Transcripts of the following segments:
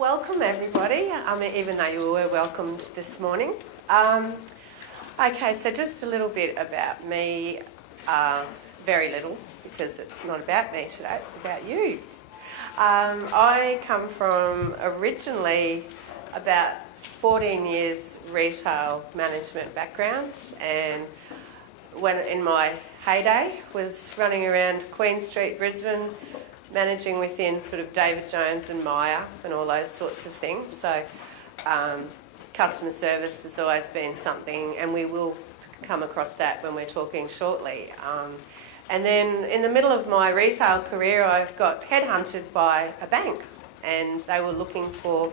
Welcome everybody, even though you were welcomed this morning. Okay, so just a little bit about me, very little, because it's not about me today, it's about you. I come from originally about 14 years retail management background, and when in my heyday was running around Queen Street, Brisbane, managing within sort of David Jones and Myer and all those sorts of things. So customer service has always been something, and we will come across that when we're talking shortly. And then in the middle of my retail career, I got headhunted by a bank, and they were looking to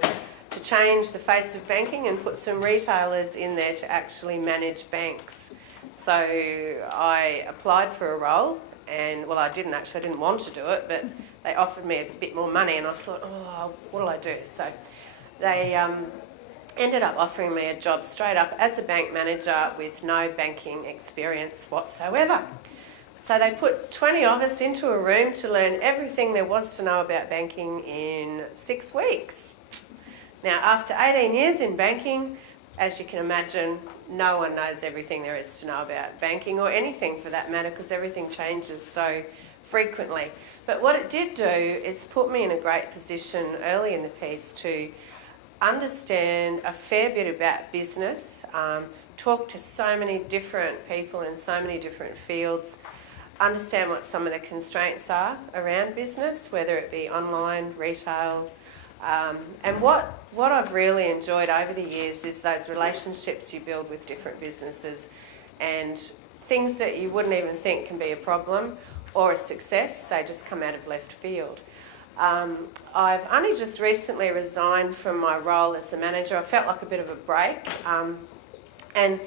change the face of banking and put some retailers in there to actually manage banks. So I applied for a role, and well, I didn't want to do it, but they offered me a bit more money, and I thought, oh, what'll I do? So they ended up offering me a job straight up as a bank manager with no banking experience whatsoever. So they put 20 of us into a room to learn everything there was to know about banking in 6 weeks. Now, after 18 years in banking, as you can imagine, no one knows everything there is to know about banking, or anything for that matter, because everything changes so frequently. But what it did do is put me in a great position early in the piece to understand a fair bit about business, talk to so many different people in so many different fields, understand what some of the constraints are around business, whether it be online, retail, and what I've really enjoyed over the years is those relationships you build with different businesses, and things that you wouldn't even think can be a problem or a success, they just come out of left field. I've only just recently resigned from my role as the manager. I felt like a bit of a break, and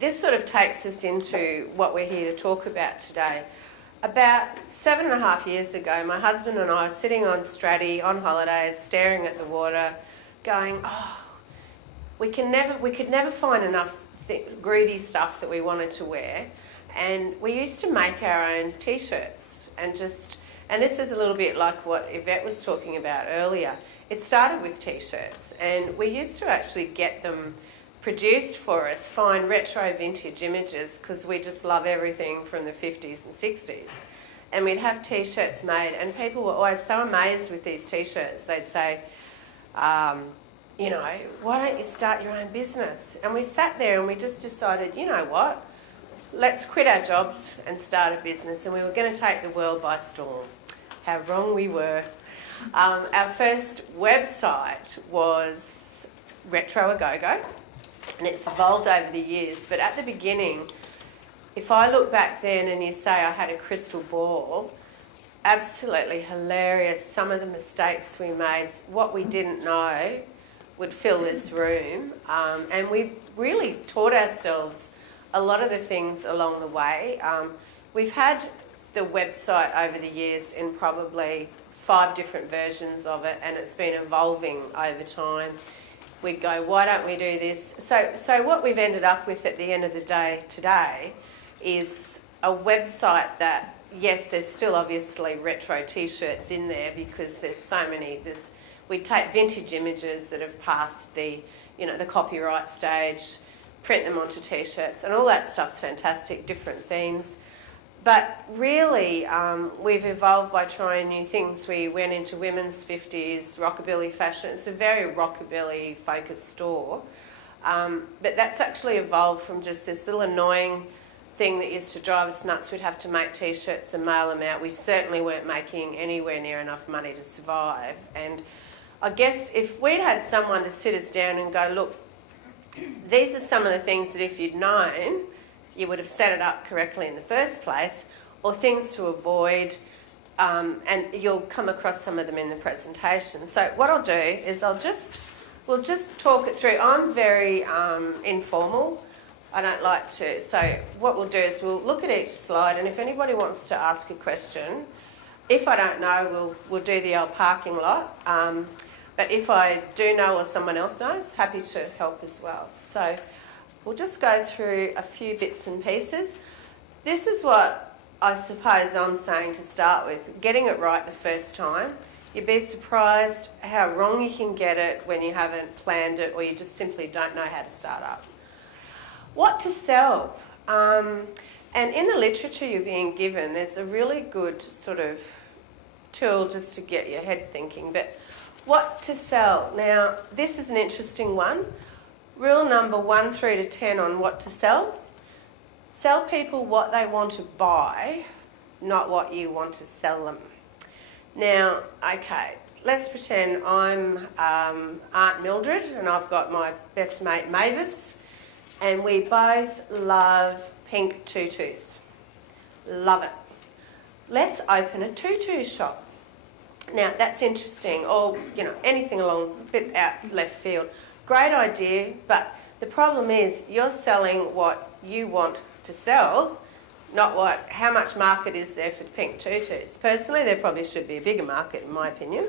this sort of takes us into what we're here to talk about today. About 7.5 years ago, my husband and I were sitting on Straddie on holidays, staring at the water, going, oh, we could never find enough groovy stuff that we wanted to wear. And we used to make our own t-shirts, and this is a little bit like what Yvette was talking about earlier. It started with t-shirts, and we used to actually get them produced for us, find retro vintage images, because we just love everything from the 50s and 60s. And we'd have t-shirts made, and people were always so amazed with these t-shirts. They'd say, you know, why don't you start your own business? And we sat there and we just decided, you know what, let's quit our jobs and start a business, and we were going to take the world by storm. How wrong we were. Our first website was Retro A Go-Go, and it's evolved over the years, but at the beginning, if I look back then and you say I had a crystal ball, absolutely hilarious. Some of the mistakes we made, what we didn't know would fill this room, and we really taught ourselves a lot of the things along the way. We've had the website over the years in probably 5 different versions of it, and it's been evolving over time. We'd go, why don't we do this? So what we've ended up with at the end of the day today is a website that, yes, there's still obviously retro t-shirts in there, because there's so many. We take vintage images that have passed the copyright stage, print them onto t-shirts, and all that stuff's fantastic, different themes. But really, we've evolved by trying new things. We went into women's 50s, rockabilly fashion. It's a very rockabilly-focused store. But that's actually evolved from just this little annoying thing that used to drive us nuts. We'd have to make t-shirts and mail them out. We certainly weren't making anywhere near enough money to survive. And I guess if we'd had someone to sit us down and go, look, these are some of the things that if you'd known, you would have set it up correctly in the first place, or things to avoid, and you'll come across some of them in the presentation. So what I'll do is we'll just talk it through. I'm very informal. I don't like to. So what we'll do is we'll look at each slide, and if anybody wants to ask a question, if I don't know, we'll do the old parking lot. But if I do know or someone else knows, happy to help as well. So we'll just go through a few bits and pieces. This is what I suppose I'm saying to start with. Getting it right the first time You'd be surprised how wrong you can get it when you haven't planned it or you just simply don't know how to start up. What to sell? And in the literature you're being given, there's a really good sort of tool just to get your head thinking. But what to sell? Now, this is an interesting one. Rule number 1 through to 10 on what to sell. Sell people what they want to buy, not what you want to sell them. Now, okay, let's pretend I'm Aunt Mildred and I've got my best mate Mavis, and we both love pink tutus. Love it. Let's open a tutu shop. Now, that's interesting, or, anything along a bit out left field. Great idea, but the problem is you're selling what you want to sell, not how much market is there for pink tutus. Personally, there probably should be a bigger market, in my opinion.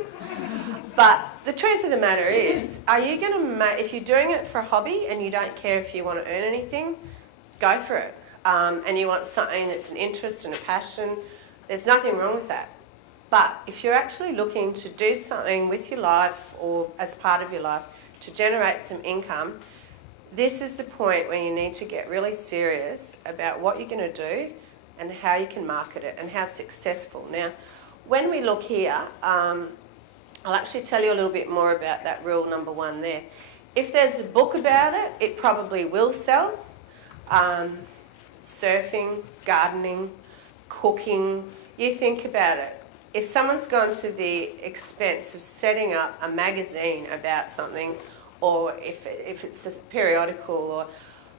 But the truth of the matter is, are you going to if you're doing it for a hobby and you don't care if you want to earn anything, go for it. And you want something that's an interest and a passion, there's nothing wrong with that. But if you're actually looking to do something with your life or as part of your life to generate some income, this is the point where you need to get really serious about what you're going to do and how you can market it and how successful. Now, when we look here, I'll actually tell you a little bit more about that rule number 1 there. If there's a book about it, it probably will sell. Surfing, gardening, cooking, you think about it. If someone's gone to the expense of setting up a magazine about something, or if it's this periodical or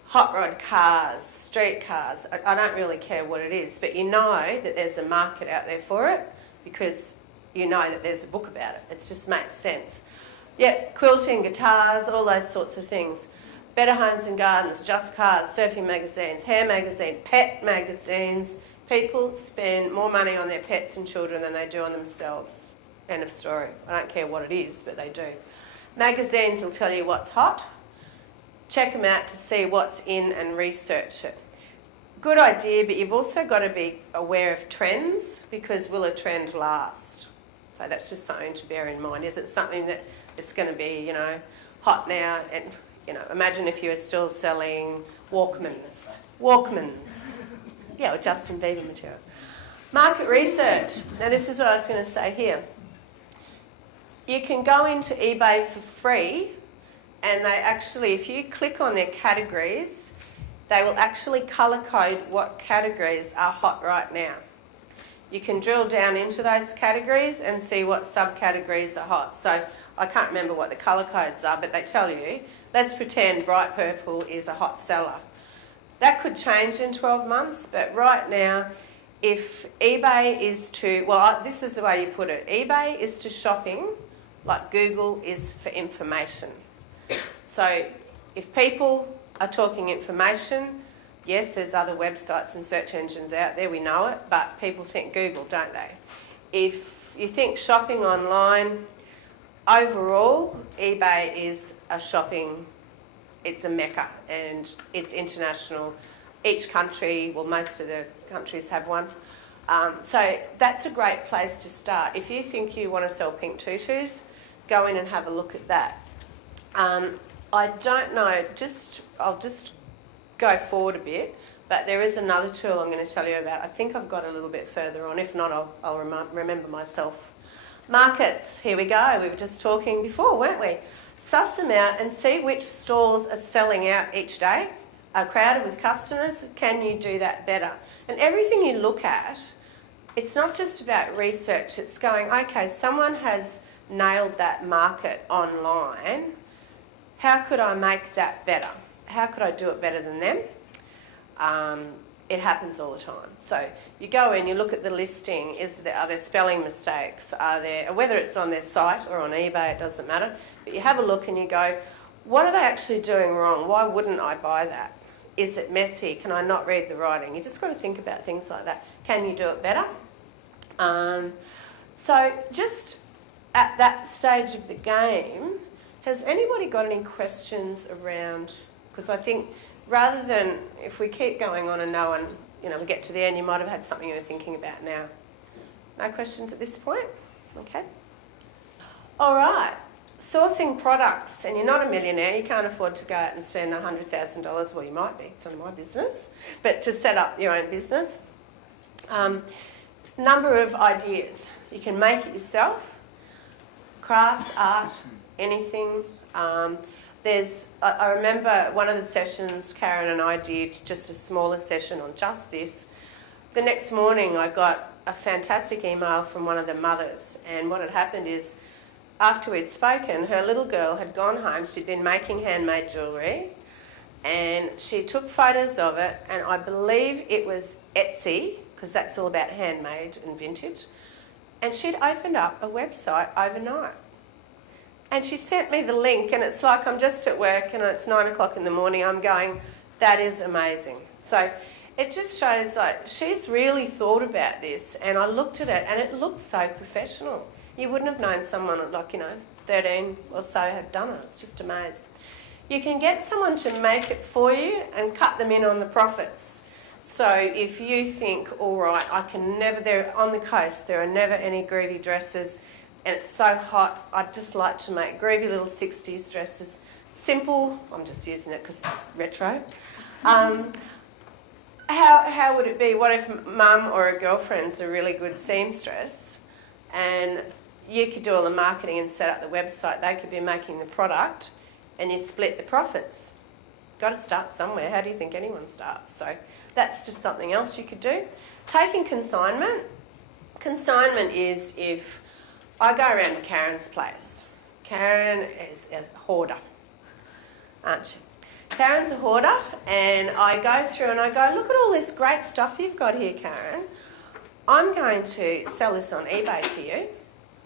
hot rod cars, street cars, I don't really care what it is, but you know that there's a market out there for it because you know that there's a book about it. It just makes sense. Yep, quilting, guitars, all those sorts of things. Better Homes and Gardens, Just Cars, surfing magazines, hair magazine, pet magazines. People spend more money on their pets and children than they do on themselves. End of story. I don't care what it is, but they do. Magazines will tell you what's hot. Check them out to see what's in and research it. Good idea, but you've also got to be aware of trends, because will a trend last? So that's just something to bear in mind. Is it something that it's going to be, hot now? And, imagine if you were still selling Walkmans. Yeah, or Justin Bieber material. Market research. Now, this is what I was going to say here. You can go into eBay for free, and they actually, if you click on their categories, they will actually colour code what categories are hot right now. You can drill down into those categories and see what subcategories are hot. So I can't remember what the colour codes are, but they tell you. Let's pretend bright purple is a hot seller. That could change in 12 months, but right now, if eBay is to, this is the way you put it. eBay is to shopping like Google is for information. So if people are talking information, yes, there's other websites and search engines out there, we know it, but people think Google, don't they? If you think shopping online, overall, eBay is a shopping, it's a mecca, and it's international. Each country, most of the countries have one. So that's a great place to start. If you think you want to sell pink tutus, go in and have a look at that. I don't know, I'll just go forward a bit, but there is another tool I'm going to tell you about. I think I've got a little bit further on. If not, I'll remember myself. Markets, here we go. We were just talking before, weren't we? Suss them out and see which stores are selling out each day, are crowded with customers. Can you do that better? And everything you look at, it's not just about research. It's going, okay, someone has nailed that market online. How could I make that better? How could I do it better than them? It happens all the time. So you go in, you look at the listing. Are there spelling mistakes? Whether it's on their site or on eBay, it doesn't matter. But you have a look and you go, what are they actually doing wrong? Why wouldn't I buy that? Is it messy? Can I not read the writing? You just got to think about things like that. Can you do it better? So just at that stage of the game, has anybody got any questions around? Because I think rather than, if we keep going on and no one, we get to the end, you might have had something you were thinking about now. No questions at this point? Okay. All right, sourcing products, and you're not a millionaire, you can't afford to go out and spend $100,000, well you might be, it's not my business, but to set up your own business. Number of ideas. You can make it yourself, craft, art, anything. I remember one of the sessions Karen and I did, just a smaller session on just this. The next morning I got a fantastic email from one of the mothers, and what had happened is after we'd spoken, her little girl had gone home, she'd been making handmade jewellery, and she took photos of it, and I believe it was Etsy, because that's all about handmade and vintage, and she'd opened up a website overnight. And she sent me the link, and it's like I'm just at work and it's 9 o'clock in the morning, I'm going, that is amazing. So it just shows like she's really thought about this, and I looked at it and it looks so professional. You wouldn't have known someone at 13 or so had done it. It's just amazing. You can get someone to make it for you and cut them in on the profits. So if you think, all right, they're on the coast, there are never any groovy dresses, and it's so hot, I'd just like to make groovy little 60s dresses. Simple, I'm just using it because it's retro. How would it be? What if mum or a girlfriend's a really good seamstress and you could do all the marketing and set up the website, they could be making the product and you split the profits. Got to start somewhere. How do you think anyone starts? So that's just something else you could do. Taking consignment. Consignment is if I go around to Karen's place. Karen is a hoarder, aren't she? Karen's a hoarder, and I go through and I go, look at all this great stuff you've got here, Karen. I'm going to sell this on eBay for you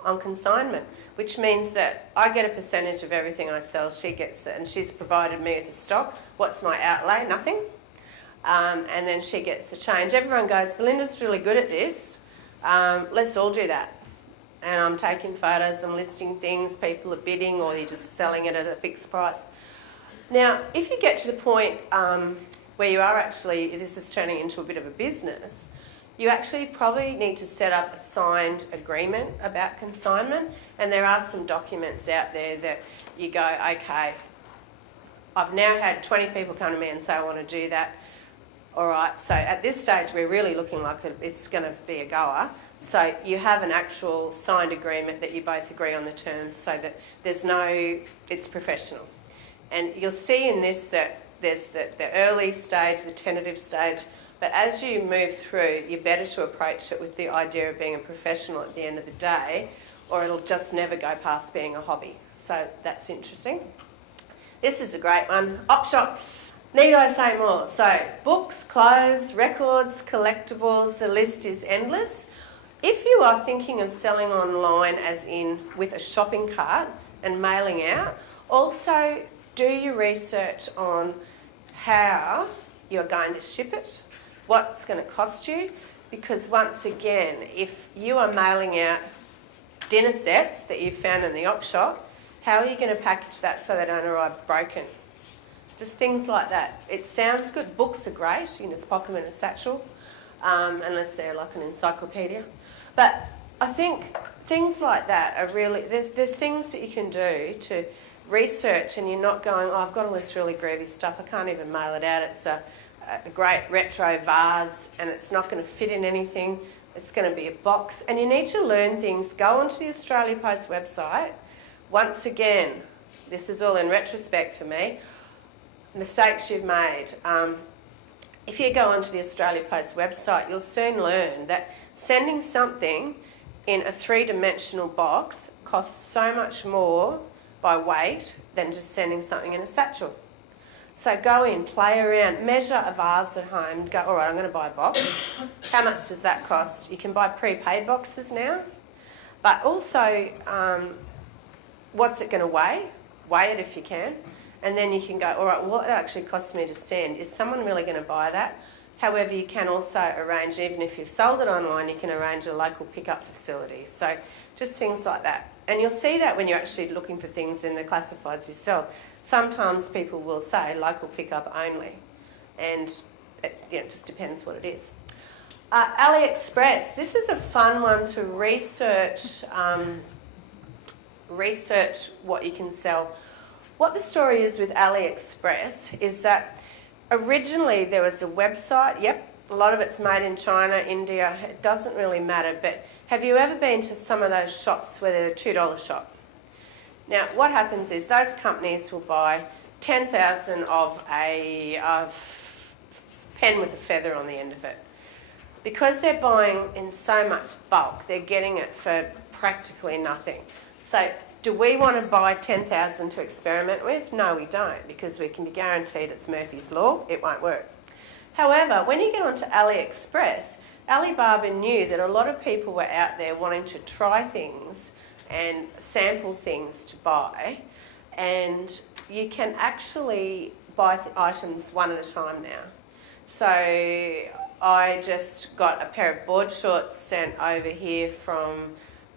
on consignment, which means that I get a percentage of everything I sell. She gets it, and she's provided me with the stock. What's my outlay? Nothing. And then she gets the change. Everyone goes, Belinda's really good at this. Let's all do that. And I'm taking photos, I'm listing things, people are bidding, or you're just selling it at a fixed price. Now, if you get to the point where you are actually, this is turning into a bit of a business, you actually probably need to set up a signed agreement about consignment, and there are some documents out there that you go, okay, I've now had 20 people come to me and say I want to do that. All right, so at this stage we're really looking like it's going to be a goer. So you have an actual signed agreement that you both agree on the terms so that it's professional. And you'll see in this that there's the early stage, the tentative stage, but as you move through, you're better to approach it with the idea of being a professional at the end of the day, or it'll just never go past being a hobby. So that's interesting. This is a great one. Op shops. Need I say more? So books, clothes, records, collectibles, the list is endless. If you are thinking of selling online as in with a shopping cart and mailing out, also do your research on how you're going to ship it, what's going to cost you, because once again, if you are mailing out dinner sets that you've found in the op shop, how are you going to package that so they don't arrive broken? Just things like that. It sounds good. Books are great. You can just pop them in a satchel, unless they're like an encyclopedia. But I think things like that are really, there's things that you can do to research, and you're not going, oh, I've got all this really groovy stuff, I can't even mail it out. It's a great retro vase and it's not going to fit in anything. It's going to be a box. And you need to learn things. Go onto the Australia Post website. Once again, this is all in retrospect for me. Mistakes you've made. If you go onto the Australia Post website, you'll soon learn that sending something in a three-dimensional box costs so much more by weight than just sending something in a satchel. So go in, play around, measure a vase at home, go, all right, I'm going to buy a box. How much does that cost? You can buy prepaid boxes now. But also, what's it going to weigh? Weigh it if you can. And then you can go, all right, what it actually costs me to send? Is someone really going to buy that? However, you can also arrange, even if you've sold it online, you can arrange a local pickup facility. So just things like that. And you'll see that when you're actually looking for things in the classifieds you sell. Sometimes people will say local pickup only. And it just depends what it is. AliExpress. This is a fun one to research research what you can sell. What the story is with AliExpress is that originally there was a website, yep, a lot of it's made in China, India, it doesn't really matter, but have you ever been to some of those shops where they're a $2 shop? Now, what happens is those companies will buy 10,000 of a pen with a feather on the end of it. Because they're buying in so much bulk, they're getting it for practically nothing. So, do we want to buy 10,000 to experiment with? No, we don't, because we can be guaranteed it's Murphy's Law, it won't work. However, when you get onto AliExpress, Alibaba knew that a lot of people were out there wanting to try things and sample things to buy, and you can actually buy items one at a time now. So I just got a pair of board shorts sent over here from,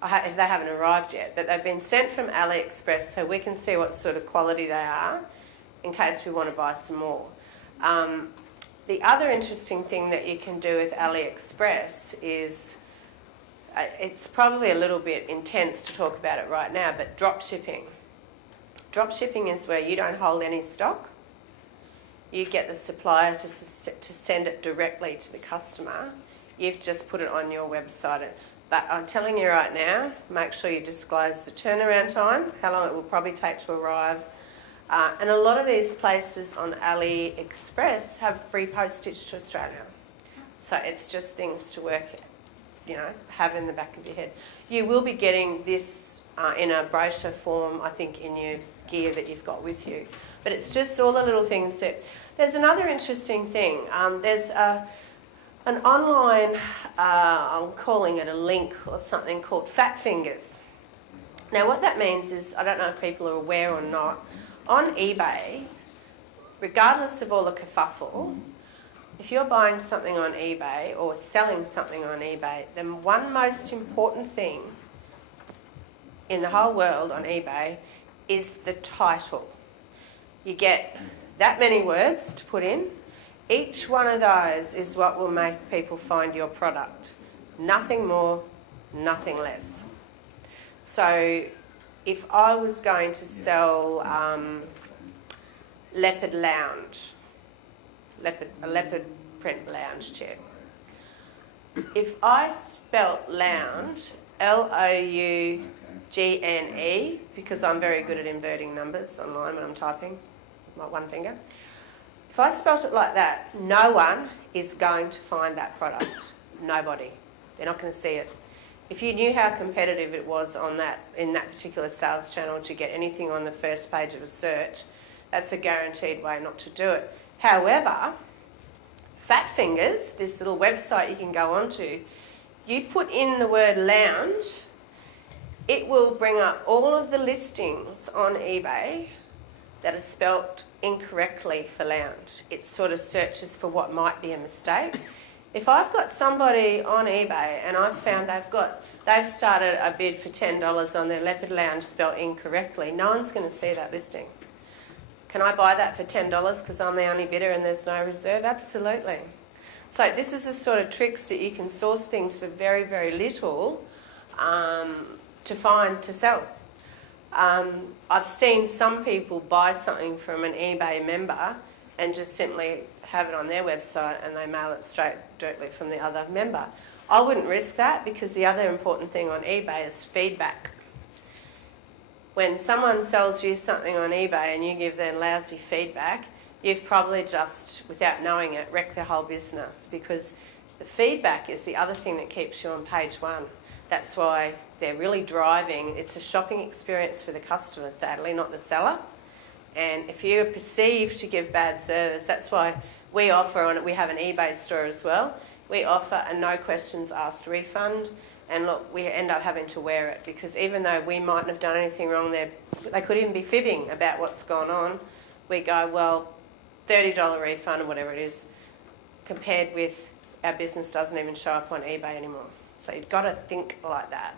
they haven't arrived yet, but they've been sent from AliExpress so we can see what sort of quality they are in case we want to buy some more. The other interesting thing that you can do with AliExpress is, it's probably a little bit intense to talk about it right now, but drop shipping. Drop shipping is where you don't hold any stock. You get the supplier to send it directly to the customer. You've just put it on your website. But I'm telling you right now, make sure you disclose the turnaround time, how long it will probably take to arrive. And a lot of these places on AliExpress have free postage to Australia. So it's just things to work, have in the back of your head. You will be getting this in a brochure form, I think, in your gear that you've got with you. But it's just all the little things There's another interesting thing. There's an online, I'm calling it a link or something called Fat Fingers. Now what that means is, I don't know if people are aware or not, on eBay, regardless of all the kerfuffle, if you're buying something on eBay or selling something on eBay, then one most important thing in the whole world on eBay is the title. You get that many words to put in. Each one of those is what will make people find your product. Nothing more, nothing less. So if I was going to sell leopard lounge, a leopard print lounge chair, if I spelt lounge, L-O-U-G-N-E, because I'm very good at inverting numbers online when I'm typing, my one finger. If I spelt it like that, no one is going to find that product. Nobody. They're not going to see it. If you knew how competitive it was on in that particular sales channel to get anything on the first page of a search, that's a guaranteed way not to do it. However, Fat Fingers, this little website you can go onto, you put in the word lounge, it will bring up all of the listings on eBay that are spelt incorrectly for lounge. It sort of searches for what might be a mistake. If I've got somebody on eBay and I've found they've started a bid for $10 on their leopard lounge spelt incorrectly, no one's going to see that listing. Can I buy that for $10 because I'm the only bidder and there's no reserve? Absolutely. So this is the sort of tricks that you can source things for very, very little to sell. I've seen some people buy something from an eBay member and just simply have it on their website and they mail it straight directly from the other member. I wouldn't risk that because the other important thing on eBay is feedback. When someone sells you something on eBay and you give them lousy feedback, you've probably just, without knowing it, wrecked their whole business, because the feedback is the other thing that keeps you on page one. That's why they're really driving. It's a shopping experience for the customer, sadly, not the seller. And if you're perceived to give bad service, that's why we offer, we have an eBay store as well, we offer a no questions asked refund. And look, we end up having to wear it because even though we mightn't have done anything wrong there, they could even be fibbing about what's gone on. We go, well, $30 refund or whatever it is, compared with our business doesn't even show up on eBay anymore. So you've got to think like that.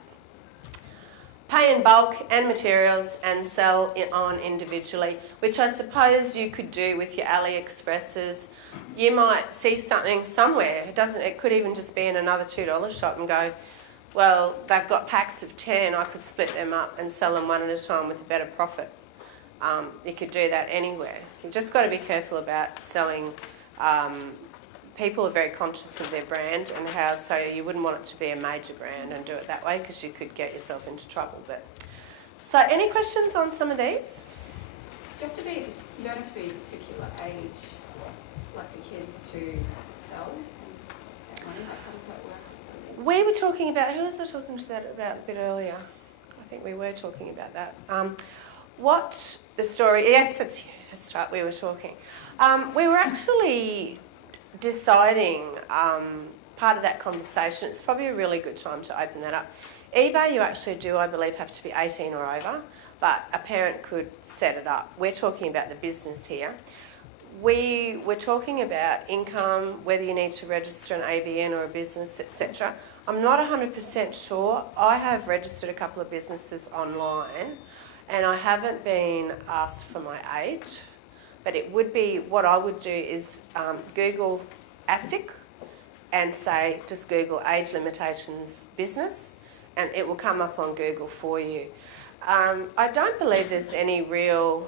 Pay in bulk and materials and sell it on individually, which I suppose you could do with your AliExpresses. You might see something somewhere. It could even just be in another $2 shop and go, Well, they've got packs of 10. I could split them up and sell them one at a time with a better profit. You could do that anywhere. You've just got to be careful about selling. People are very conscious of their brand and how, so you wouldn't want it to be a major brand and do it that way because you could get yourself into trouble. But so, any questions on some of these? You don't have to be a particular age, like for kids to sell that money. Like, how does that work? We were talking about, who was I talking to that about a bit earlier? I think we were talking about that. What the story, yes, that's right, we were talking. We were actually deciding, part of that conversation, it's probably a really good time to open that up. eBay, you actually do, I believe, have to be 18 or over, but a parent could set it up. We're talking about the business here. We were talking about income, whether you need to register an ABN or a business, etc. I'm not 100% sure. I have registered a couple of businesses online and I haven't been asked for my age, but it would be, what I would do is Google ASIC and say, just Google age limitations business, and it will come up on Google for you. I don't believe there's any real,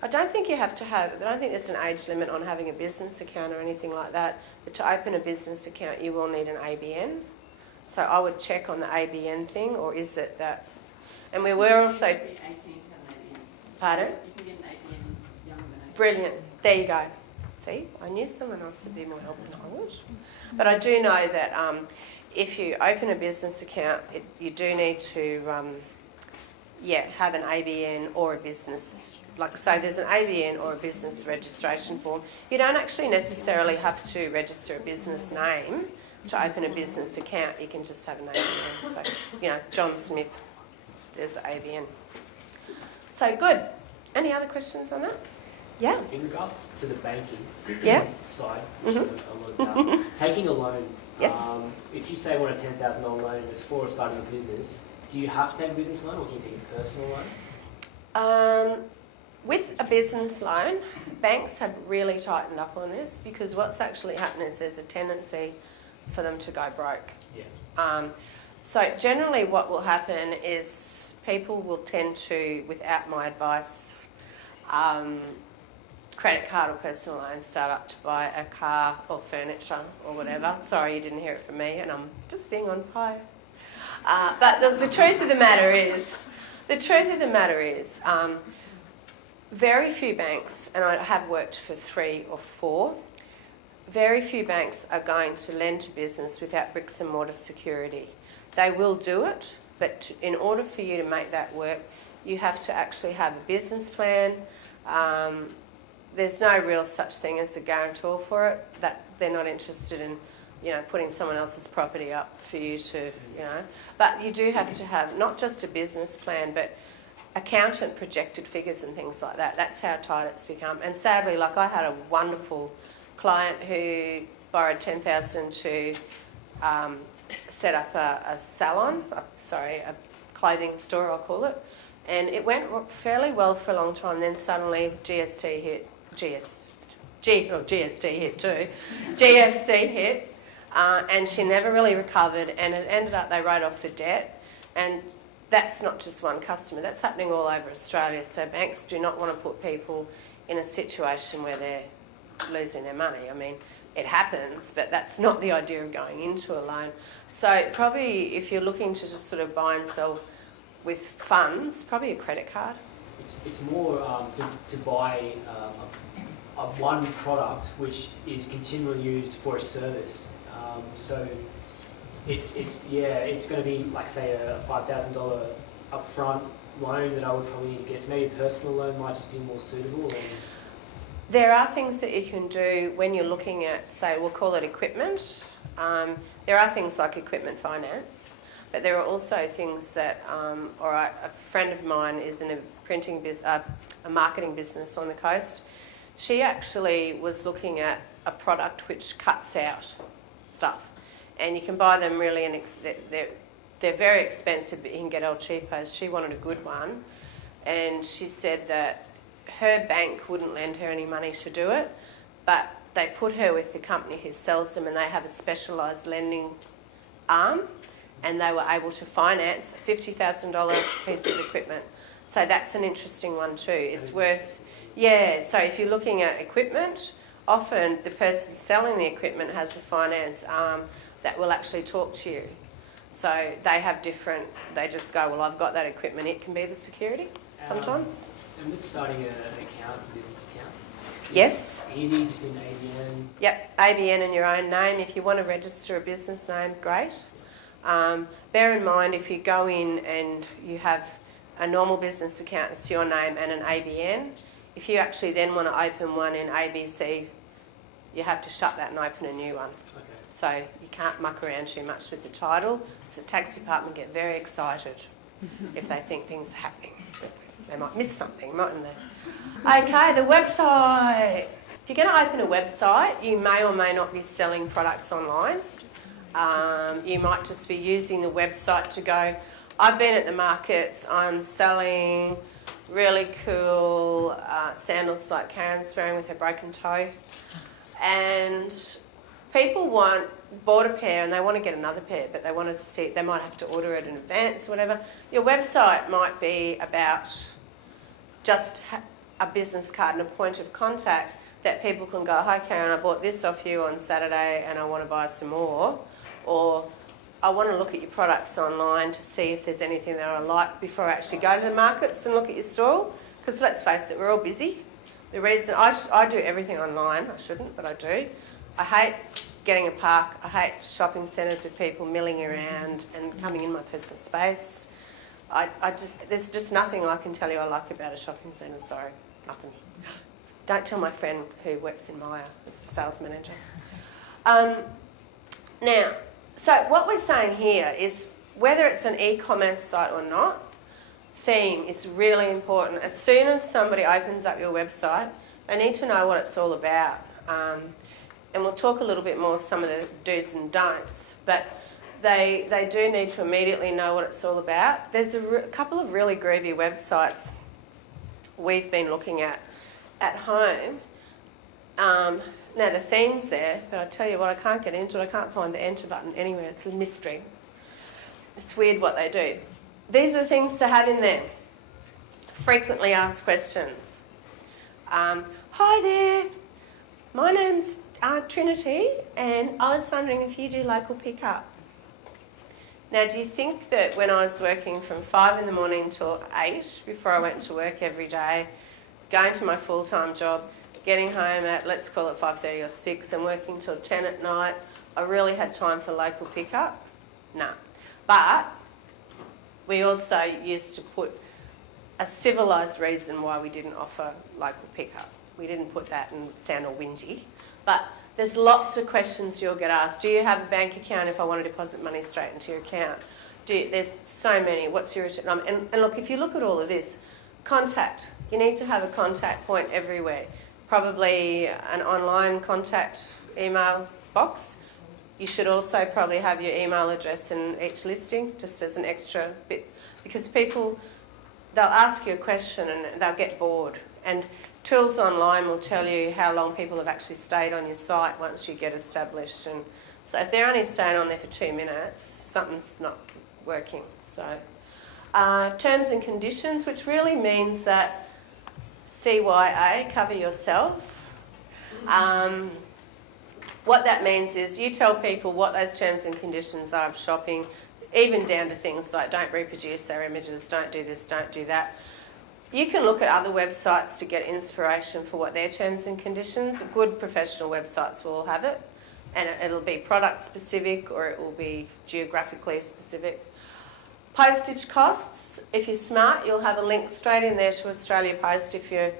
I don't think you have to have, I don't think there's an age limit on having a business account or anything like that, but to open a business account you will need an ABN. So I would check on the ABN thing, or is it that, and we were also... You can be 18 to have an ABN. Pardon? You can get an ABN younger than 18. Brilliant. There you go. See, I knew someone else would be more helpful than I was. But I do know that if you open a business account, you do need to, have an ABN or a business. Like, so there's an ABN or a business registration form. You don't actually necessarily have to register a business name to open a business account. You can just have an ABN. So, John Smith, there's the ABN. So good. Any other questions on that? Yeah. In regards to the banking side, Mm-hmm. a lot about taking a loan. Yes. If you say want a $10,000 loan and it's for starting a business, do you have to take a business loan or can you take a personal loan? With a business loan, banks have really tightened up on this because what's actually happened is there's a tendency for them to go broke. Yeah. So generally what will happen is people will tend to, without my advice, credit card or personal loan, start up to buy a car or furniture or whatever. Sorry you didn't hear it from me and I'm just being on fire. But the truth of the matter is, very few banks, and I have worked for 3 or 4, very few banks are going to lend to business without bricks and mortar security. They will do it, but in order for you to make that work, you have to actually have a business plan. There's no real such thing as a guarantor for it. That they're not interested in, putting someone else's property up for you to, But you do have to have not just a business plan, but accountant projected figures and things like that. That's how tight it's become. And sadly, like I had a wonderful client who borrowed $10,000 to set up a salon, a clothing store, I'll call it. And it went fairly well for a long time. Then suddenly GFC hit too, and she never really recovered. And it ended up they wrote off the debt, and that's not just one customer. That's happening all over Australia. So banks do not want to put people in a situation where they're losing their money. I mean, it happens, but that's not the idea of going into a loan. So probably if you're looking to just sort of buy and sell with funds, probably a credit card. It's more to buy a one product which is continually used for a service. So it's going to be like say a $5,000 upfront loan that I would probably get. So maybe a personal loan might just be more suitable. There are things that you can do when you're looking at, say, we'll call it equipment. There are things like equipment finance, but there are also things that, a friend of mine is in a marketing business on the coast. She actually was looking at a product which cuts out stuff, and you can buy them really, and they're very expensive, but you can get El Cheapos. She wanted a good one, and she said that her bank wouldn't lend her any money to do it, but they put her with the company who sells them, and they have a specialised lending arm, and they were able to finance a $50,000 piece of equipment. So that's an interesting one too. It's worth, so if you're looking at equipment, often the person selling the equipment has the finance arm that will actually talk to you. So they have different, they just go, well, I've got that equipment, it can be the security sometimes. And with starting an account, a business account? Yes. Easy, just need an ABN? Yep, ABN in your own name. If you want to register a business name, great. Bear in mind, if you go in and you have a normal business account, it's your name and an ABN. If you actually then want to open one in ABC, you have to shut that and open a new one. Okay. So you can't muck around too much with the title. The tax department get very excited if they think things are happening. They might miss something, mightn't they? Okay, the website. If you're going to open a website, you may or may not be selling products online. You might just be using the website to go, I've been at the markets, I'm selling really cool sandals like Karen's wearing with her broken toe. And people bought a pair and they want to get another pair, but they want to see, they might have to order it in advance, whatever. Your website might be about just a business card and a point of contact that people can go, hi Karen, I bought this off you on Saturday and I want to buy some more. Or I want to look at your products online to see if there's anything that I like before I actually go to the markets and look at your stall. Because let's face it, we're all busy. The reason I do everything online, I shouldn't, but I do. I hate getting a park. I hate shopping centres with people milling around and coming in my personal space. There's just nothing I can tell you I like about a shopping centre, sorry, nothing. Don't tell my friend who works in Maya as the sales manager. Now, so what we're saying here is whether it's an e-commerce site or not, theme is really important. As soon as somebody opens up your website, they need to know what it's all about. And we'll talk a little bit more some of the do's and don'ts, but they do need to immediately know what it's all about. There's a couple of really groovy websites we've been looking at home. Now the theme's there, but I tell you what, I can't get into it. I can't find the enter button anywhere. It's a mystery. It's weird what they do. These are the things to have in there. Frequently asked questions. Hi there, my name's Trinity, and I was wondering if you do local pickup. Now, do you think that when I was working from 5 in the morning till 8, before I went to work every day, going to my full-time job, getting home at, let's call it 5:30 or 6, and working till 10 at night, I really had time for local pickup? No. But we also used to put a civilised reason why we didn't offer local pickup. We didn't put that and sound all whingy. But there's lots of questions you'll get asked. Do you have a bank account if I want to deposit money straight into your account? There's so many. What's your return number? And look, if you look at all of this, contact. You need to have a contact point everywhere. Probably an online contact email box. You should also probably have your email address in each listing, just as an extra bit, because people, they'll ask you a question and they'll get bored. And tools online will tell you how long people have actually stayed on your site once you get established. And so if they're only staying on there for 2 minutes, something's not working. So terms and conditions, which really means that CYA, cover yourself. What that means is you tell people what those terms and conditions are of shopping, even down to things like don't reproduce their images, don't do this, don't do that. You can look at other websites to get inspiration for what their terms and conditions. Good professional websites will have it, and it'll be product specific or it will be geographically specific. Postage costs, if you're smart, you'll have a link straight in there to Australia Post if you're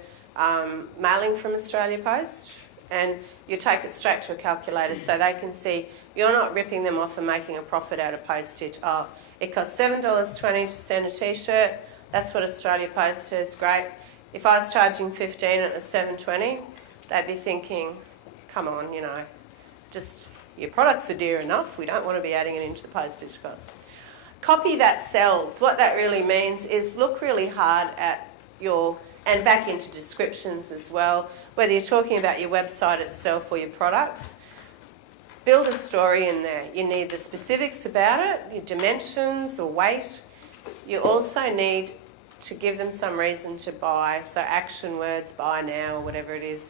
mailing from Australia Post, and you take it straight to a calculator so they can see you're not ripping them off and making a profit out of postage. Oh, it costs $7.20 to send a t-shirt. That's what Australia Post says, great. If I was charging $15 and it was $7.20, they'd be thinking, come on, you know, just your products are dear enough. We don't want to be adding it into the postage cost. Copy that sells. What that really means is look really hard at and back into descriptions as well, whether you're talking about your website itself or your products. build a story in there. You need the specifics about it, your dimensions or weight. You also need to give them some reason to buy, so action words, buy now, or whatever it is.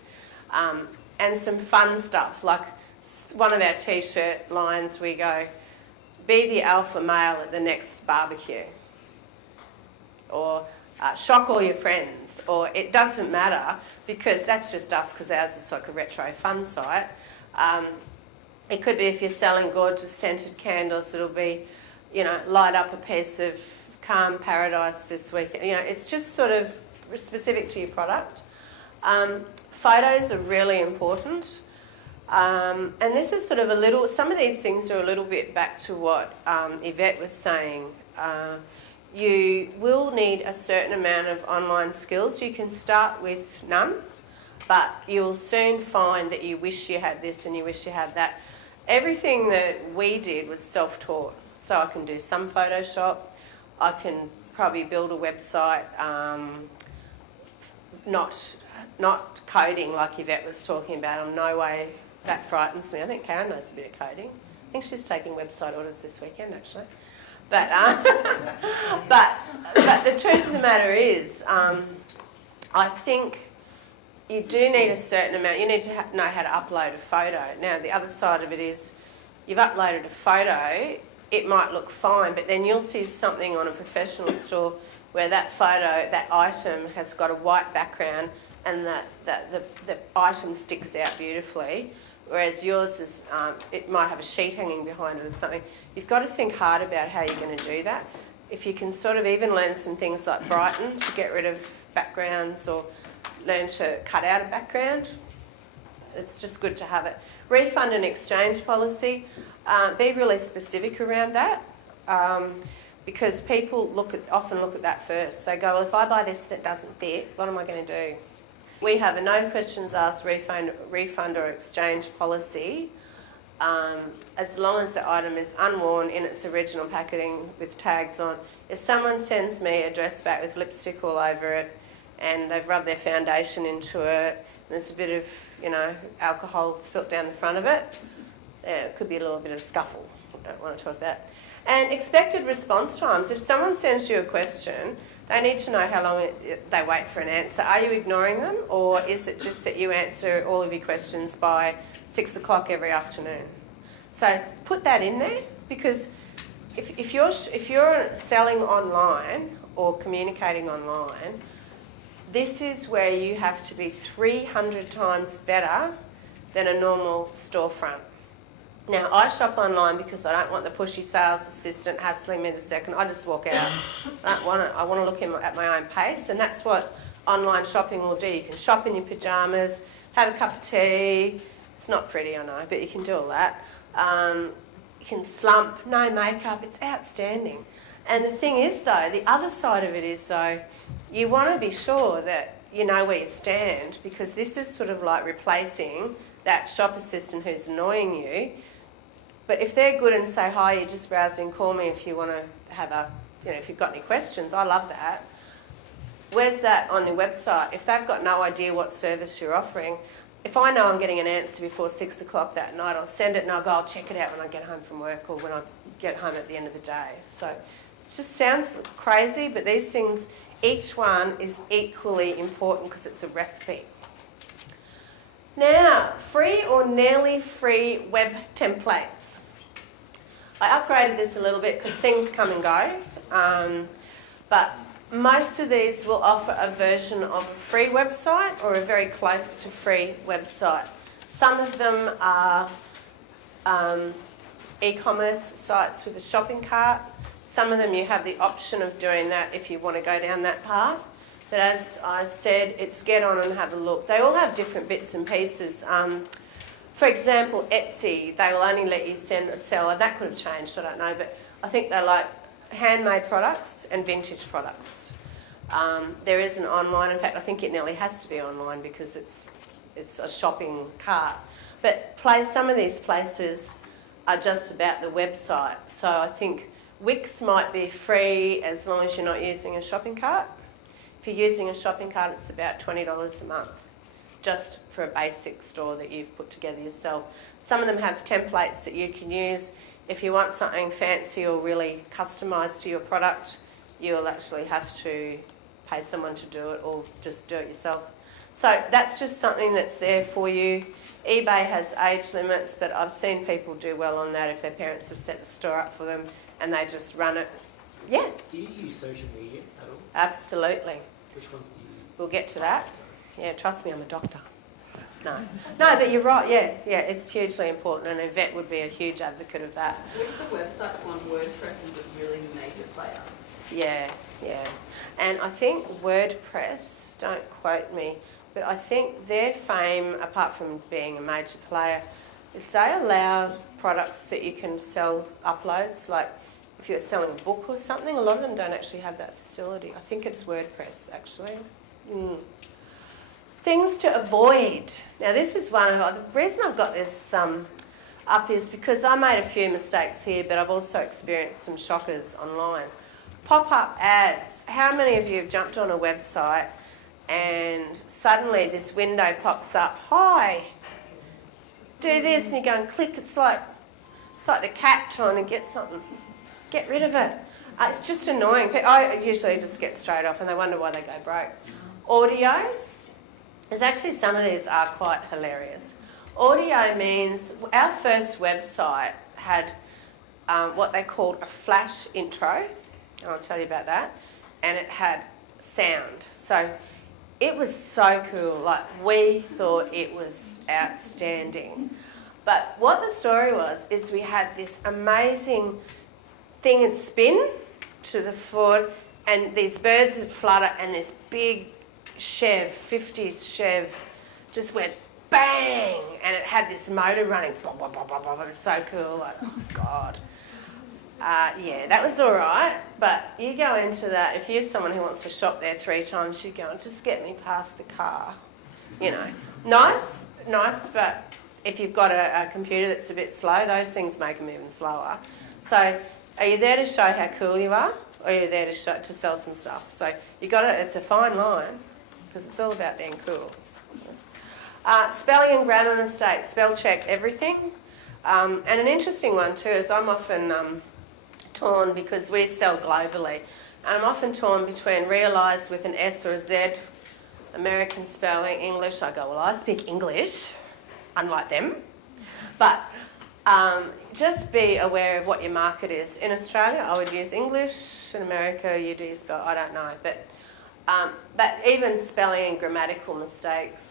And some fun stuff, like one of our t-shirt lines, we go, be the alpha male at the next barbecue. Or shock all your friends. Or it doesn't matter, because that's just us, because ours is like a retro fun site. It could be if you're selling gorgeous scented candles, it'll be, light up a piece of calm paradise this week. It's just sort of specific to your product. Photos are really important. And this is sort of some of these things are a little bit back to what Yvette was saying. You will need a certain amount of online skills. You can start with none, but you'll soon find that you wish you had this and you wish you had that. Everything that we did was self-taught. So I can do some Photoshop. I can probably build a website, not coding like Yvette was talking about. In no way that frightens me. I think Karen knows a bit of coding. I think she's taking website orders this weekend, actually. But but the truth of the matter is, I think you do need a certain amount. You need to know how to upload a photo. Now, the other side of it is, you've uploaded a photo, it might look fine, but then you'll see something on a professional store where that photo, that item has got a white background and the item sticks out beautifully, whereas yours is, it might have a sheet hanging behind it or something. You've got to think hard about how you're going to do that. If you can sort of even learn some things like Brighton to get rid of backgrounds, or learn to cut out a background, it's just good to have it. Refund and exchange policy, be really specific around that, because people often look at that first. They go, well, if I buy this and it doesn't fit, what am I going to do? We have a no questions asked refund or exchange policy, as long as the item is unworn in its original packaging with tags on. If someone sends me a dress back with lipstick all over it and they've rubbed their foundation into it, and there's a bit of, alcohol spilt down the front of it, it could be a little bit of scuffle. I don't want to talk about. And expected response times. If someone sends you a question, they need to know how long they wait for an answer. Are you ignoring them, or is it just that you answer all of your questions by 6 o'clock every afternoon? So put that in there, because if you're selling online or communicating online, this is where you have to be 300 times better than a normal storefront. Now, I shop online because I don't want the pushy sales assistant hassling me in a second. I just walk out. I don't want it. I want to look at my own pace, and that's what online shopping will do. You can shop in your pyjamas, have a cup of tea. It's not pretty, I know, but you can do all that. You can slump, no makeup. It's outstanding. And the thing is, though, the other side of it is, though, you want to be sure that you know where you stand, because this is sort of like replacing that shop assistant who's annoying you. But if they're good and say, hi, you're just browsing, call me if you want to have if you've got any questions, I love that. Where's that on your website? If they've got no idea what service you're offering, if I know I'm getting an answer before 6 o'clock that night, I'll send it and I'll go, I'll check it out when I get home from work or when I get home at the end of the day. So it just sounds crazy, but these things, each one is equally important because it's a recipe. Now, free or nearly free web templates. I upgraded this a little bit because things come and go, but most of these will offer a version of a free website or a very close to free website. Some of them are e-commerce sites with a shopping cart. Some of them you have the option of doing that if you want to go down that path. But as I said, it's get on and have a look. They all have different bits and pieces. For example, Etsy, they will only let you sell, and that could have changed, I don't know, but I think they like handmade products and vintage products. There is an online, in fact I think it nearly has to be online because it's a shopping cart. But some of these places are just about the website. So I think Wix might be free as long as you're not using a shopping cart. If you're using a shopping cart, it's about $20 a month, just for a basic store that you've put together yourself. Some of them have templates that you can use. If you want something fancy or really customised to your product, you'll actually have to pay someone to do it or just do it yourself. So that's just something that's there for you. eBay has age limits, but I've seen people do well on that if their parents have set the store up for them and they just run it. Yeah. Do you use social media at all? Absolutely. Which ones do you use? We'll get to that. Yeah, trust me, I'm a doctor. No, but you're right. Yeah, it's hugely important, and Yvette would be a huge advocate of that. With the website one, WordPress is a really major player. Yeah. And I think WordPress, don't quote me, but I think their fame, apart from being a major player, is they allow products that you can sell uploads. Like if you're selling a book or something, a lot of them don't actually have that facility. I think it's WordPress, actually. Things to avoid. Now this is one of the reason I've got this up is because I made a few mistakes here, but I've also experienced some shockers online. Pop-up ads. How many of you have jumped on a website and suddenly this window pops up? Hi, do this, and you go and click. It's like the cat trying to get something. Get rid of it. It's just annoying. I usually just get straight off, and they wonder why they go broke. Audio. There's actually some of these are quite hilarious. Audio means our first website had what they called a flash intro, and I'll tell you about that, and it had sound. So it was so cool. Like, we thought it was outstanding. But what the story was is we had this amazing thing and spin to the Ford, and these birds would flutter, and this big Chev, 50s Chev, just went bang, and it had this motor running. Blah, blah, blah, blah, blah. It was so cool. Like, oh God. Yeah, that was all right. But you go into that, if you're someone who wants to shop there 3 times, you go, just get me past the car. You know, nice, but if you've got a computer that's a bit slow, those things make them even slower. So are you there to show how cool you are, or are you there to sell some stuff? So you got it. It's a fine line, because it's all about being cool. Spelling and grammar mistakes. Spell check everything. And an interesting one too is I'm often torn, because we sell globally, and I'm often torn between realise with an S or a Z, American spelling, English. I go, well, I speak English, unlike them. But just be aware of what your market is. In Australia, I would use English. In America, you'd use, I don't know. But even spelling and grammatical mistakes,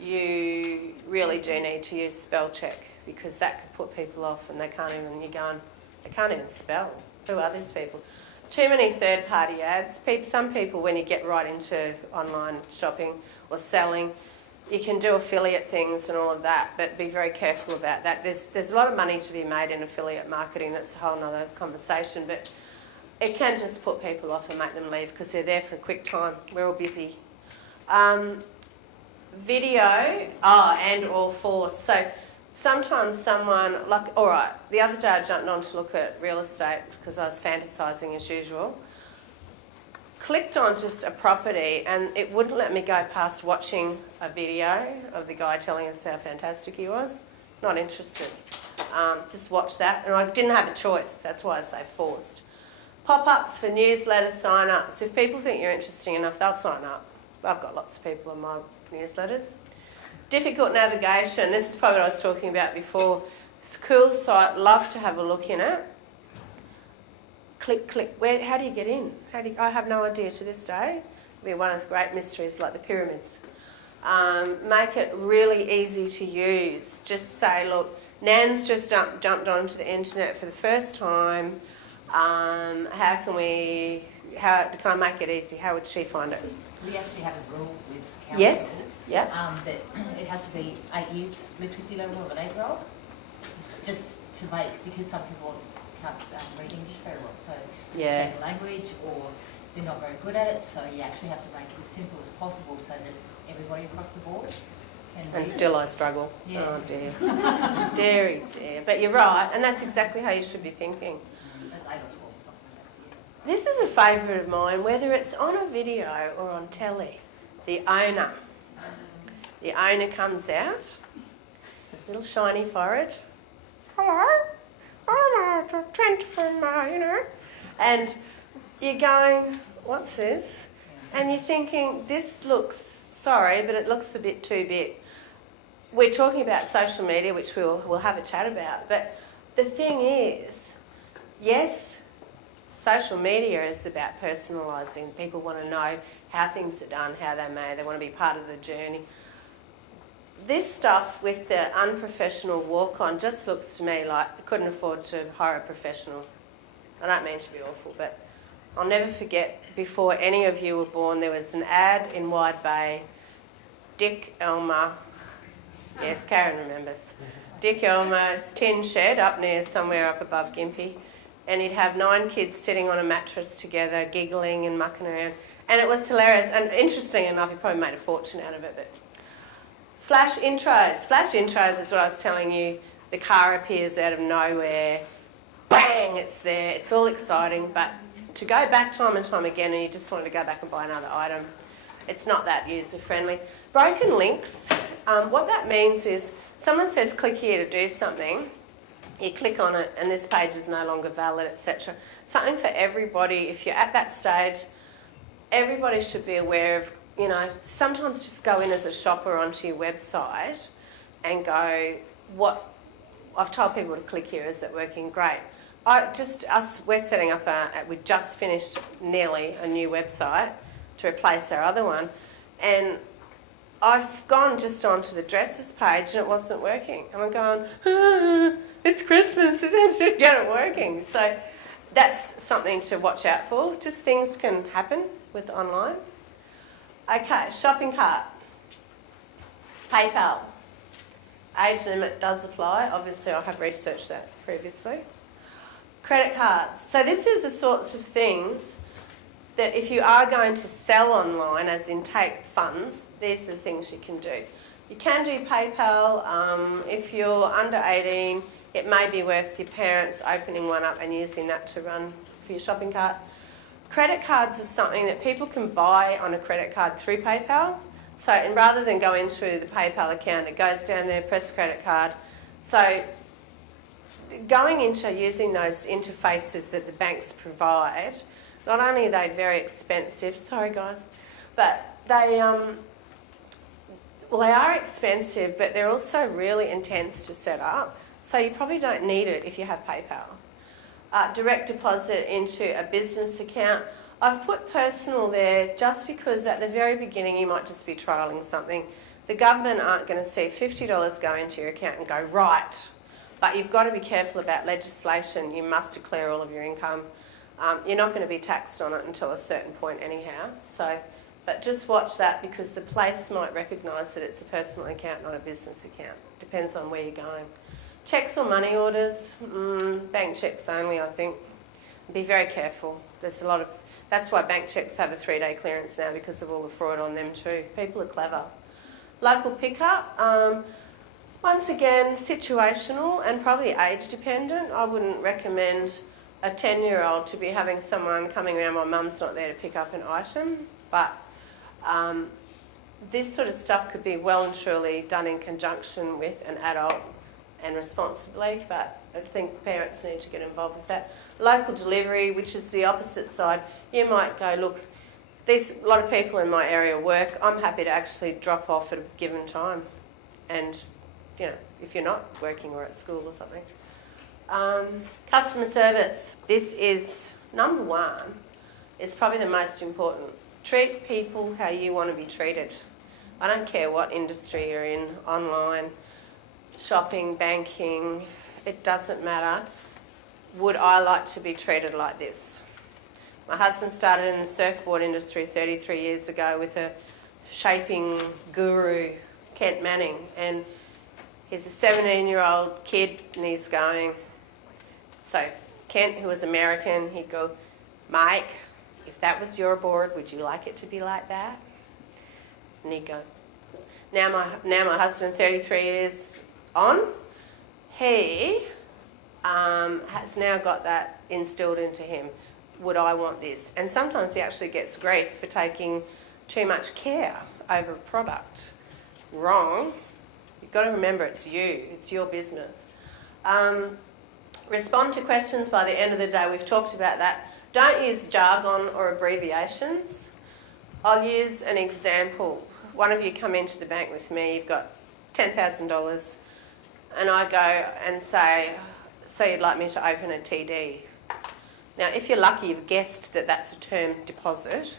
you really do need to use spell check, because that could put people off, and they can't even spell. Who are these people? Too many third-party ads. Some people, when you get right into online shopping or selling, you can do affiliate things and all of that, but be very careful about that. There's a lot of money to be made in affiliate marketing. That's a whole other conversation, but it can just put people off and make them leave, because they're there for a quick time. We're all busy. Video, and or force. So sometimes someone, all right, the other day I jumped on to look at real estate because I was fantasising as usual. Clicked on just a property, and it wouldn't let me go past watching a video of the guy telling us how fantastic he was. Not interested. Just watch that, and I didn't have a choice. That's why I say forced. Pop-ups for newsletter sign-ups. If people think you're interesting enough, they'll sign up. I've got lots of people in my newsletters. Difficult navigation. This is probably what I was talking about before. It's a cool site. Love to have a look in it. Click. How do you get in? I have no idea to this day. It'll be one of the great mysteries, like the pyramids. Make it really easy to use. Just say, look, Nan's just jumped onto the internet for the first time. How can I make it easy? How would she find it? We actually have a rule with council. Yes. Yeah. That it has to be 8 years literacy level of an 8-year-old, just to make, because some people can't read English very well, so it's a second language, or they're not very good at it, so you actually have to make it as simple as possible so that everybody across the board can read And still I struggle. Yeah. Oh dear. Dear. But you're right, and that's exactly how you should be thinking. As age 12 or something like that. This is a favourite of mine, whether it's on a video or on telly. The owner comes out little shiny forehead. Hello, I'm Trent from, and you're going, what's this? And you're thinking, this looks, sorry, but it looks a bit too big. We're talking about social media, which we'll have a chat about, but the thing is, yes, social media is about personalising. People want to know how things are done, how they're made, they want to be part of the journey. This stuff with the unprofessional walk-on just looks to me like I couldn't afford to hire a professional. I don't mean to be awful, but I'll never forget, before any of you were born, there was an ad in Wide Bay. Dick Elmer, yes, Karen remembers. Dick Elmer's tin shed up near somewhere up above Gympie, and he'd have 9 kids sitting on a mattress together, giggling and mucking around, and it was hilarious. And interesting enough, he probably made a fortune out of it. But flash intros is what I was telling you. The car appears out of nowhere, bang, it's there. It's all exciting, but to go back time and time again, and you just wanted to go back and buy another item, it's not that user-friendly. Broken links, what that means is someone says click here to do something, you click on it and this page is no longer valid, etc. Something for everybody. If you're at that stage, everybody should be aware of, sometimes just go in as a shopper onto your website and go, what I've told people to click here, is it working? Great. We're setting up we just finished nearly a new website to replace our other one, and I've gone just onto the dresses page and it wasn't working. And I'm going, it's Christmas, it should get it working. So that's something to watch out for. Just things can happen with online. Okay, shopping cart. PayPal. Age limit does apply. Obviously, I have researched that previously. Credit cards. So this is the sorts of things that if you are going to sell online, as in take funds, these are the things you can do. You can do PayPal. If you're under 18, it may be worth your parents opening one up and using that to run for your shopping cart. Credit cards is something that people can buy on a credit card through PayPal. So, and rather than go into the PayPal account, it goes down there, press credit card. So going into using those interfaces that the banks provide, not only are they very expensive, sorry guys, but they are expensive, but they're also really intense to set up. So you probably don't need it if you have PayPal. Direct deposit into a business account. I've put personal there just because at the very beginning you might just be trialling something. The government aren't going to see $50 go into your account and go, right. But you've got to be careful about legislation. You must declare all of your income. You're not going to be taxed on it until a certain point anyhow. But just watch that, because the place might recognise that it's a personal account, not a business account. Depends on where you're going. Cheques or money orders, bank cheques only, I think. Be very careful. That's why bank cheques have a 3-day clearance now, because of all the fraud on them too. People are clever. Local pickup, once again, situational and probably age dependent. I wouldn't recommend a 10-year-old to be having someone coming around, my mum's not there to pick up an item, but this sort of stuff could be well and truly done in conjunction with an adult and responsibly, but I think parents need to get involved with that. Local delivery, which is the opposite side. You might go, look, a lot of people in my area work. I'm happy to actually drop off at a given time, and if you're not working or at school or something. Customer service. This is number one. It's probably the most important. Treat people how you want to be treated. I don't care what industry you're in, online, shopping, banking, it doesn't matter. Would I like to be treated like this? My husband started in the surfboard industry 33 years ago with a shaping guru, Kent Manning, and he's a 17-year-old kid and he's going, so Kent, who was American, he'd go, Mike, if that was your board, would you like it to be like that? And he'd go, now my husband, 33 years on, he has now got that instilled into him. Would I want this? And sometimes he actually gets grief for taking too much care over a product. Wrong. You've got to remember it's you, it's your business. Respond to questions by the end of the day. We've talked about that. Don't use jargon or abbreviations. I'll use an example. One of you come into the bank with me, you've got $10,000, and I go and say, so you'd like me to open a TD. Now, if you're lucky, you've guessed that that's a term deposit.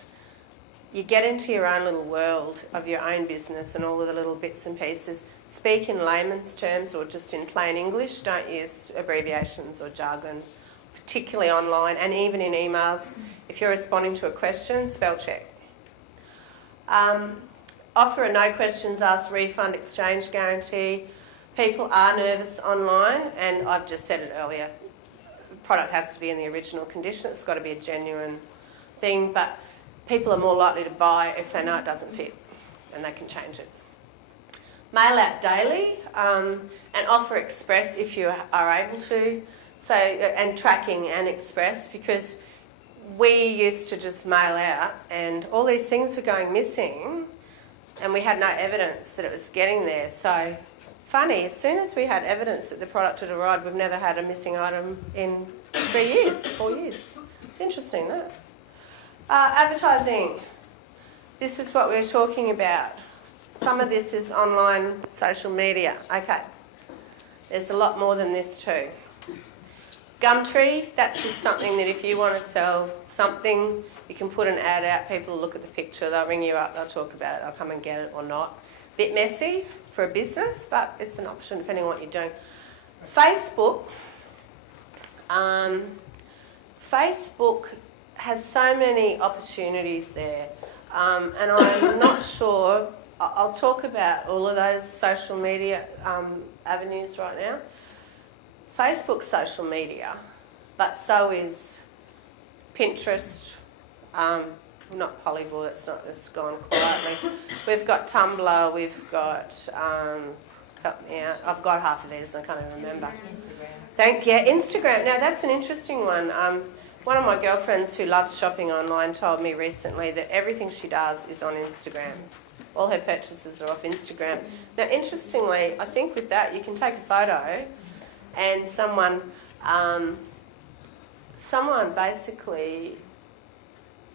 You get into your own little world of your own business and all of the little bits and pieces. Speak in layman's terms or just in plain English. Don't use abbreviations or jargon, particularly online and even in emails. If you're responding to a question, spell check. Offer a no questions asked refund exchange guarantee. People are nervous online, and I've just said it earlier. The product has to be in the original condition. It's got to be a genuine thing, but people are more likely to buy if they know it doesn't fit and they can change it. Mail out daily and offer express if you are able to. So, and tracking and express, because we used to just mail out and all these things were going missing and we had no evidence that it was getting there. So funny, as soon as we had evidence that the product had arrived, we've never had a missing item in 4 years. It's interesting, that. Advertising. This is what we're talking about. Some of this is online social media. Okay. There's a lot more than this too. Gumtree, that's just something that if you want to sell something, you can put an ad out, people will look at the picture, they'll ring you up, they'll talk about it, they'll come and get it or not. Bit messy for a business, but it's an option depending on what you're doing. Facebook. Facebook has so many opportunities there, and I'm not sure. I'll talk about all of those social media avenues right now. Facebook's social media, but so is Pinterest. Not Polyvore, it's gone quietly. We've got Tumblr, we've got, help me out, I've got half of these, I can't even remember. Instagram. Now that's an interesting one. One of my girlfriends who loves shopping online told me recently that everything she does is on Instagram. All her purchases are off Instagram. Now interestingly, I think with that you can take a photo and someone basically,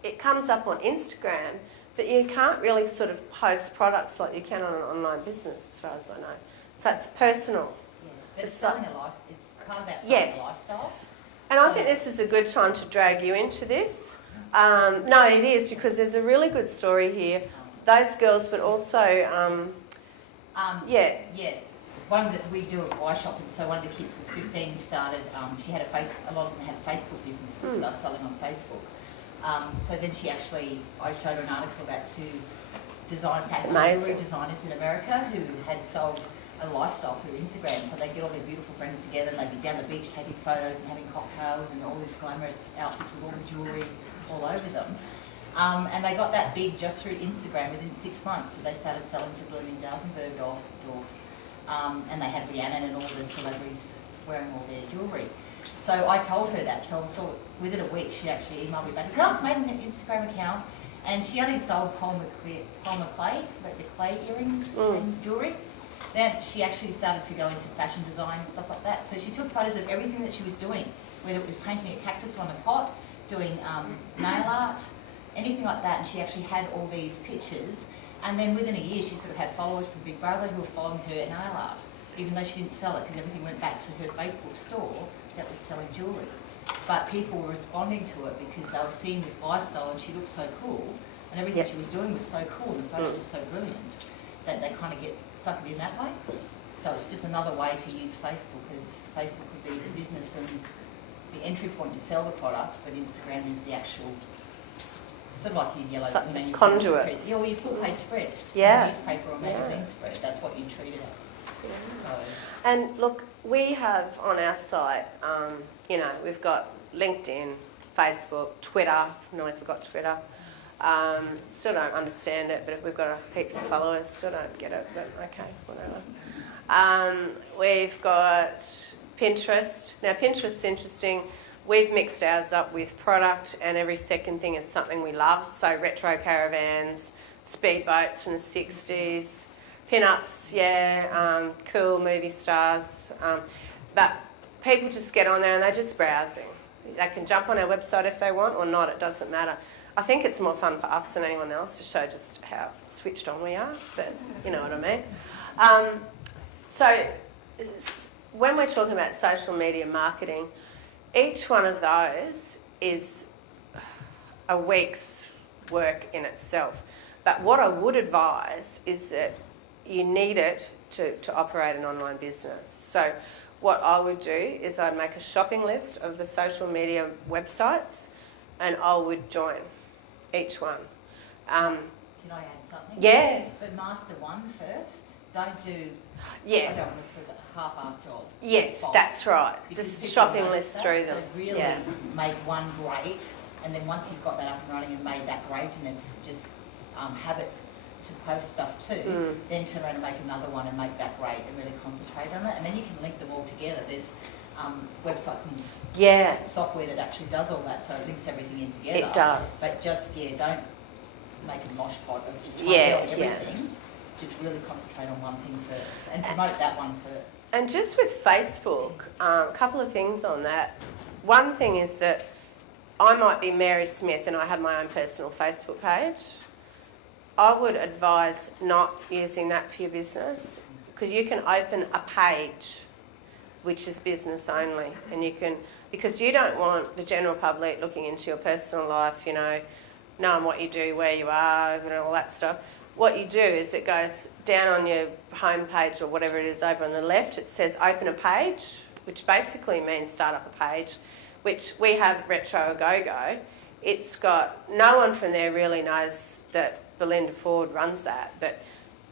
it comes up on Instagram, but you can't really sort of post products like you can on an online business, as far as I know. So it's personal. Yeah, but it's selling a life. It's part of that selling Yeah. a lifestyle. And I think this is a good time to drag you into this. No, it is, because there's a really good story here. Those girls, but also, yeah. Yeah. One that we do at Y Shop, and so one of the kids was 15, started, she had a lot of them had Facebook businesses that they were selling on Facebook. So then I showed her an article about two jewelry designers in America who had sold a lifestyle through Instagram. So they'd get all their beautiful friends together and they'd be down the beach taking photos and having cocktails and all these glamorous outfits with all the jewellery all over them. And they got that big just through Instagram within 6 months. So they started selling to Bloomingdale's dwarfs. And they had Rhiannon and all the celebrities wearing all their jewellery. So I told her that. So within a week, she actually emailed me back and said, I've made an Instagram account. And she only sold Paul McClay, like the clay earrings and jewellery. Then she actually started to go into fashion design and stuff like that. So she took photos of everything that she was doing, whether it was painting a cactus on a pot, doing nail art, anything like that. And she actually had all these pictures. And then within a year, she sort of had followers from Big Brother who were following her nail art, even though she didn't sell it because everything went back to her Facebook store that was selling jewellery. But people were responding to it because they were seeing this lifestyle and she looked so cool and everything she was doing was so cool and the photos were so brilliant that they kind of get sucked in that way. So it's just another way to use Facebook, as Facebook would be the business and the entry point to sell the product, but Instagram is the actual, sort of like your yellow, your conduit. Your full page spread. Yeah. Newspaper or magazine spread. That's what you treat it as. So. And look, we have on our site, we've got LinkedIn, Facebook, Twitter. Nearly forgot Twitter. Still don't understand it, but we've got heaps of followers. Still don't get it, but okay, whatever. We've got Pinterest. Now, Pinterest's interesting. We've mixed ours up with product, and every second thing is something we love. So retro caravans, speedboats from the 60s, Pin-ups, yeah, cool movie stars. But people just get on there and they're just browsing. They can jump on our website if they want or not, it doesn't matter. I think it's more fun for us than anyone else to show just how switched on we are, but you know what I mean. So when we're talking about social media marketing, each one of those is a week's work in itself. But what I would advise is that you need it to operate an online business. So what I would do is I'd make a shopping list of the social media websites and I would join each one. Can I add something? Yeah. But master one first. Don't do. Yeah. I don't want to through the half-assed job. Yes, Fault. that's right. Because Just people shopping notice list that, through them. So really Yeah. make one great, and then once you've got that up and running and made that great, and it's just habit to post stuff too, then turn around and make another one and make that great and really concentrate on it, and then you can link them all together. There's websites and Yeah, software that actually does all that, so it links everything in together. it does. But just, don't make a mosh pot of just trying Yeah, to do everything. Just really concentrate on one thing first and promote that one first. And just with Facebook, a couple of things on that. One thing is that I might be Mary Smith and I have my own personal Facebook page. I would advise not using that for your business because you can open a page which is business only, and you can, because you don't want the general public looking into your personal life, knowing what you do, where you are, and all that stuff. What you do is it goes down on your home page or whatever it is over on the left, it says open a page, which basically means start up a page, which we have Retro A Go-Go. It's got, no one from there really knows that Belinda Ford runs that, but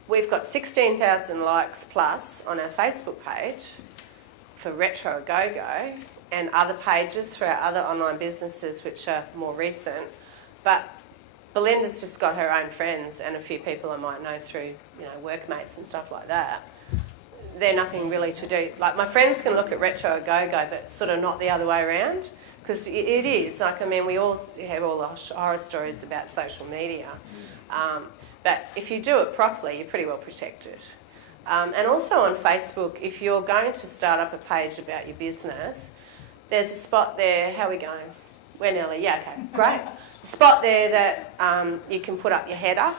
we've got 16,000 likes plus on our Facebook page for Retro A Go-Go and other pages for our other online businesses which are more recent. But Belinda's just got her own friends and a few people I might know through, workmates and stuff like that. They're nothing really to do. Like my friends can look at Retro A Go-Go, but sort of not the other way around, because it is. We all have all the horror stories about social media. But if you do it properly, you're pretty well protected. And also on Facebook, if you're going to start up a page about your business, there's a spot there. How are we going? We're nearly, yeah, okay, great. Spot there that you can put up your header.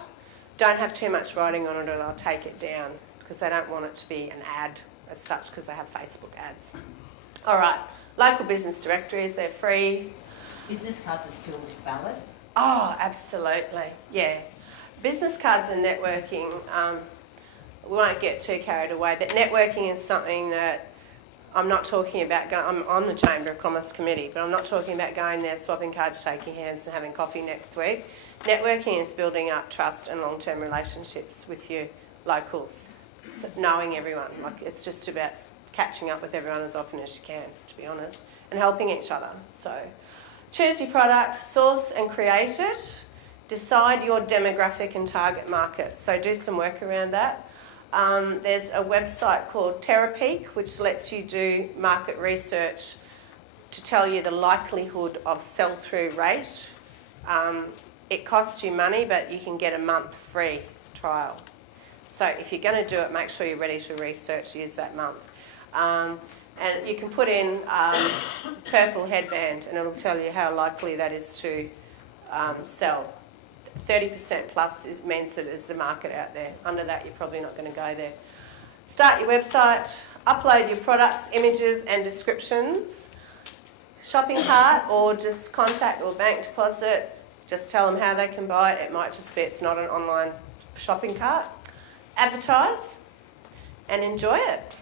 Don't have too much writing on it or they'll take it down because they don't want it to be an ad as such because they have Facebook ads. All right, local business directories, they're free. Business cards are still valid? Oh, absolutely, yeah. Business cards and networking, we won't get too carried away, but networking is something that I'm not talking about, I'm on the Chamber of Commerce Committee, but I'm not talking about going there, swapping cards, shaking hands and having coffee next week. Networking is building up trust and long-term relationships with your locals, knowing everyone. It's just about catching up with everyone as often as you can, to be honest, and helping each other. So choose your product, source and create it. Decide your demographic and target market. So do some work around that. There's a website called TerraPeak, which lets you do market research to tell you the likelihood of sell-through rate. It costs you money, but you can get a month free trial. So if you're going to do it, make sure you're ready to research, use that month. And you can put in purple headband, and it'll tell you how likely that is to sell. 30% plus means that there's the market out there. Under that, you're probably not going to go there. Start your website, upload your products, images and descriptions, shopping cart or just contact or bank deposit. Just tell them how they can buy it. It might just be it's not an online shopping cart. Advertise and enjoy it.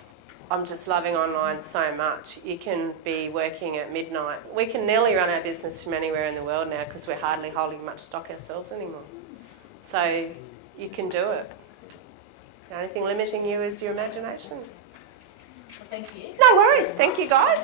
I'm just loving online so much. You can be working at midnight. We can nearly run our business from anywhere in the world now because we're hardly holding much stock ourselves anymore. So you can do it. The only thing limiting you is your imagination. Well, thank you. No worries. Thank you, guys.